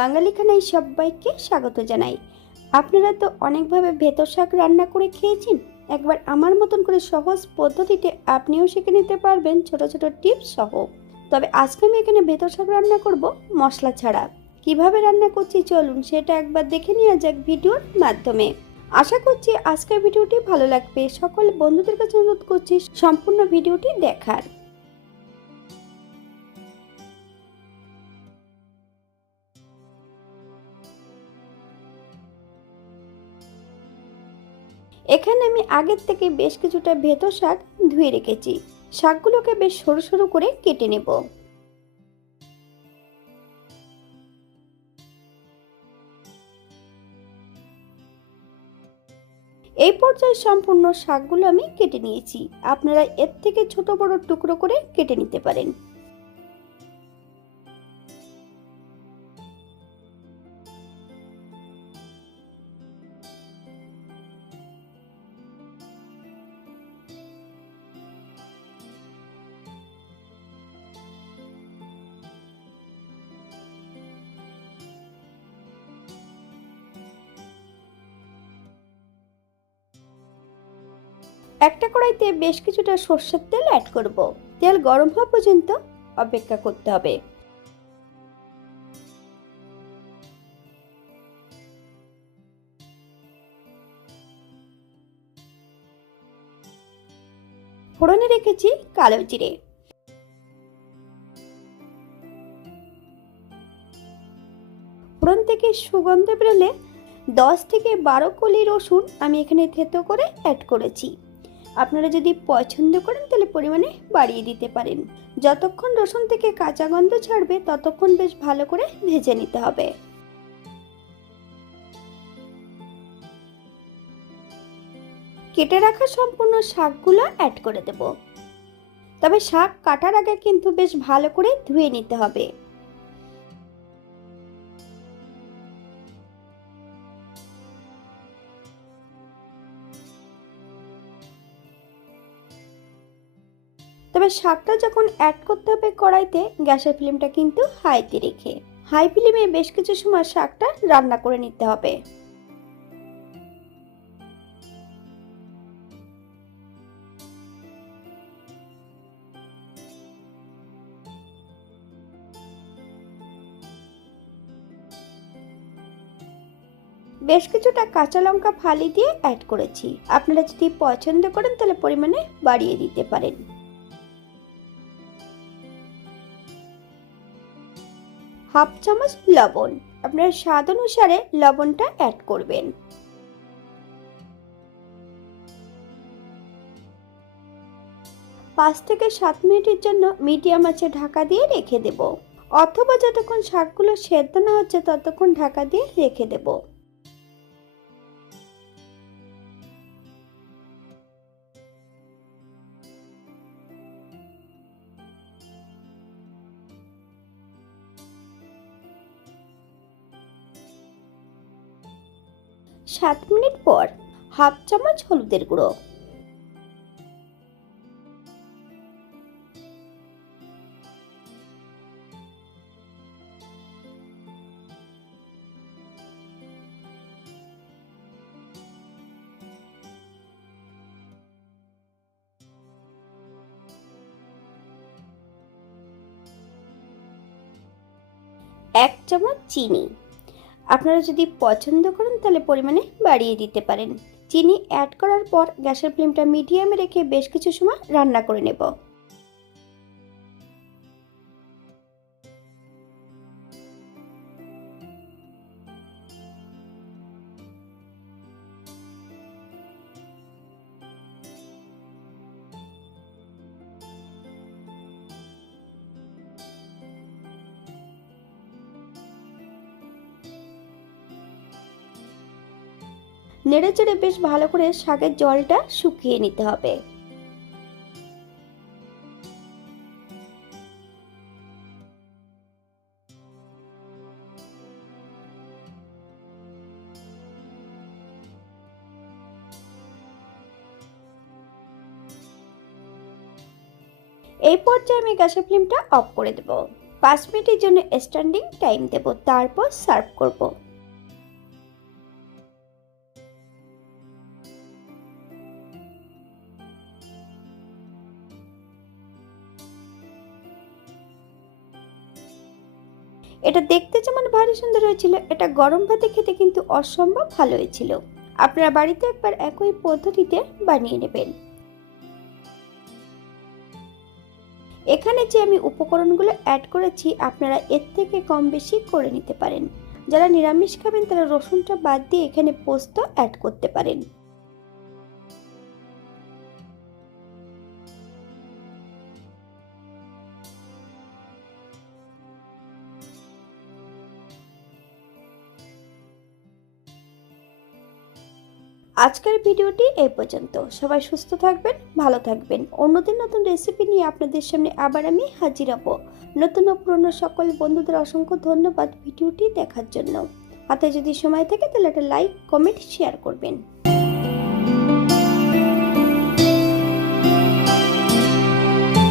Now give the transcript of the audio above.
বাঙালি খানায় সবাইকে স্বাগত জানাই। আপনারা তো অনেকভাবে ভেতর শাক রান্না করে খেয়েছেন। একবার আমার মতন করে সহজ পদ্ধতিতে আপনিও শিখে নিতে পারবেন ছোট ছোট টিপস সহ। তবে আজকে আমি এখানে ভেতর শাক রান্না করব মশলা ছাড়া। কিভাবে রান্না করছি চলুন সেটা একবার দেখে নেওয়া যাক ভিডিওর মাধ্যমে। আশা করছি আজকের ভিডিওটি ভালো লাগবে। সকল বন্ধুদের কাছে অনুরোধ করছি সম্পূর্ণ ভিডিওটি দেখার। এখানে আমি আগের থেকে বেশ কিছুটা ভেতর শাক ধুয়ে রেখেছি। শাকগুলোকে বেশ সরু সরু করে কেটে নেব। এই পর্যায়ে সম্পূর্ণ শাকগুলো আমি কেটে নিয়েছি। আপনারা এর থেকে ছোট বড় টুকরো করে কেটে নিতে পারেন। একটা কড়াইতে বেশ কিছুটা সর্ষের তেল অ্যাড করব। তেল গরম হওয়া পর্যন্ত অপেক্ষা করতে হবে। ফোড়নে রেখেছি কালো জিরে। ফোড়ন থেকে সুগন্ধ বেরোলে 10 থেকে 12 কলি রসুন আমি এখানে থেতো করে অ্যাড করেছি। আপনারা যদি পছন্দ করেন তাহলে পরিমাণে বাড়িয়ে দিতে পারেন। যতক্ষণ রসুন থেকে কাঁচা গন্ধ ছাড়বে ততক্ষণ বেশ ভালো করে ভেজে নিতে হবে। কেটে রাখা সম্পূর্ণ শাকগুলো অ্যাড করে দেব। তবে শাক কাটার আগে কিন্তু বেশ ভালো করে ধুয়ে নিতে হবে। তবে শাকটা যখন অ্যাড করতে হবে কড়াইতে গ্যাসের ফ্লেমটা কিন্তু হাইতে রেখে হাই ফ্লেমে বেশ কিছু সময় শাকটা রান্না করে নিতে হবে। বেশ কিছুটা কাঁচা লঙ্কা ফালি দিয়ে অ্যাড করেছি। আপনারা যদি পছন্দ করেন তাহলে পরিমাণে বাড়িয়ে দিতে পারেন। হাফ চামচ লবণ, আপনার স্বাদ অনুসারে লবণটা অ্যাড করবেন। 5 থেকে 7 মিনিটের জন্য মিডিয়াম আঁচে ঢাকা দিয়ে রেখে দেব, অথবা যতক্ষণ শাকগুলো সেদ্ধ না হচ্ছে ততক্ষণ ঢাকা দিয়ে রেখে দেব। সাত মিনিট পর হাফ চামচ হলুদের গুঁড়ো, এক চামচ চিনি। আপনারা যদি পছন্দ করেন তাহলে পরিমাণে বাড়িয়ে দিতে পারেন। চিনি অ্যাড করার পর গ্যাসের ফ্লেমটা মিডিয়ামে রেখে বেশ কিছু সময় রান্না করে নেব। নেড়েচেড়ে বেশ ভালো করে শাকের জলটা শুকিয়ে নিতে হবে। এই পর্যায়ে আমি গ্যাসের ফ্লেমটা অফ করে দেব। 5 মিনিটের জন্য স্ট্যান্ডিং টাইম দেব, তারপর সার্ভ করব। এটা দেখতে যেমন ভারী সুন্দর হয়েছিল, এটা গরম ভাতে খেতে কিন্তু অসম্ভব ভালো হয়েছিল। আপনারা বাড়িতে একবার একই পদ্ধতিতে বানিয়ে নেবেন। এখানে যে আমি উপকরণগুলো অ্যাড করেছি, আপনারা এর থেকে কম বেশি করে নিতে পারেন। যারা নিরামিষ খাবেন তারা রসুনটা বাদ দিয়ে এখানে পোস্ত অ্যাড করতে পারেন। আজকের ভিডিওটি এই পর্যন্ত। সবাই সুস্থ থাকবেন, ভালো থাকবেন। অন্যদিন নতুন রেসিপি নিয়ে আপনাদের সামনে আবার আমি হাজির হব। নতুন ও পুরনো সকল বন্ধুদের অসংখ্য ধন্যবাদ ভিডিওটি দেখার জন্য। হাতে যদি সময় থাকে তাহলে একটা লাইক, কমেন্ট, শেয়ার করবেন।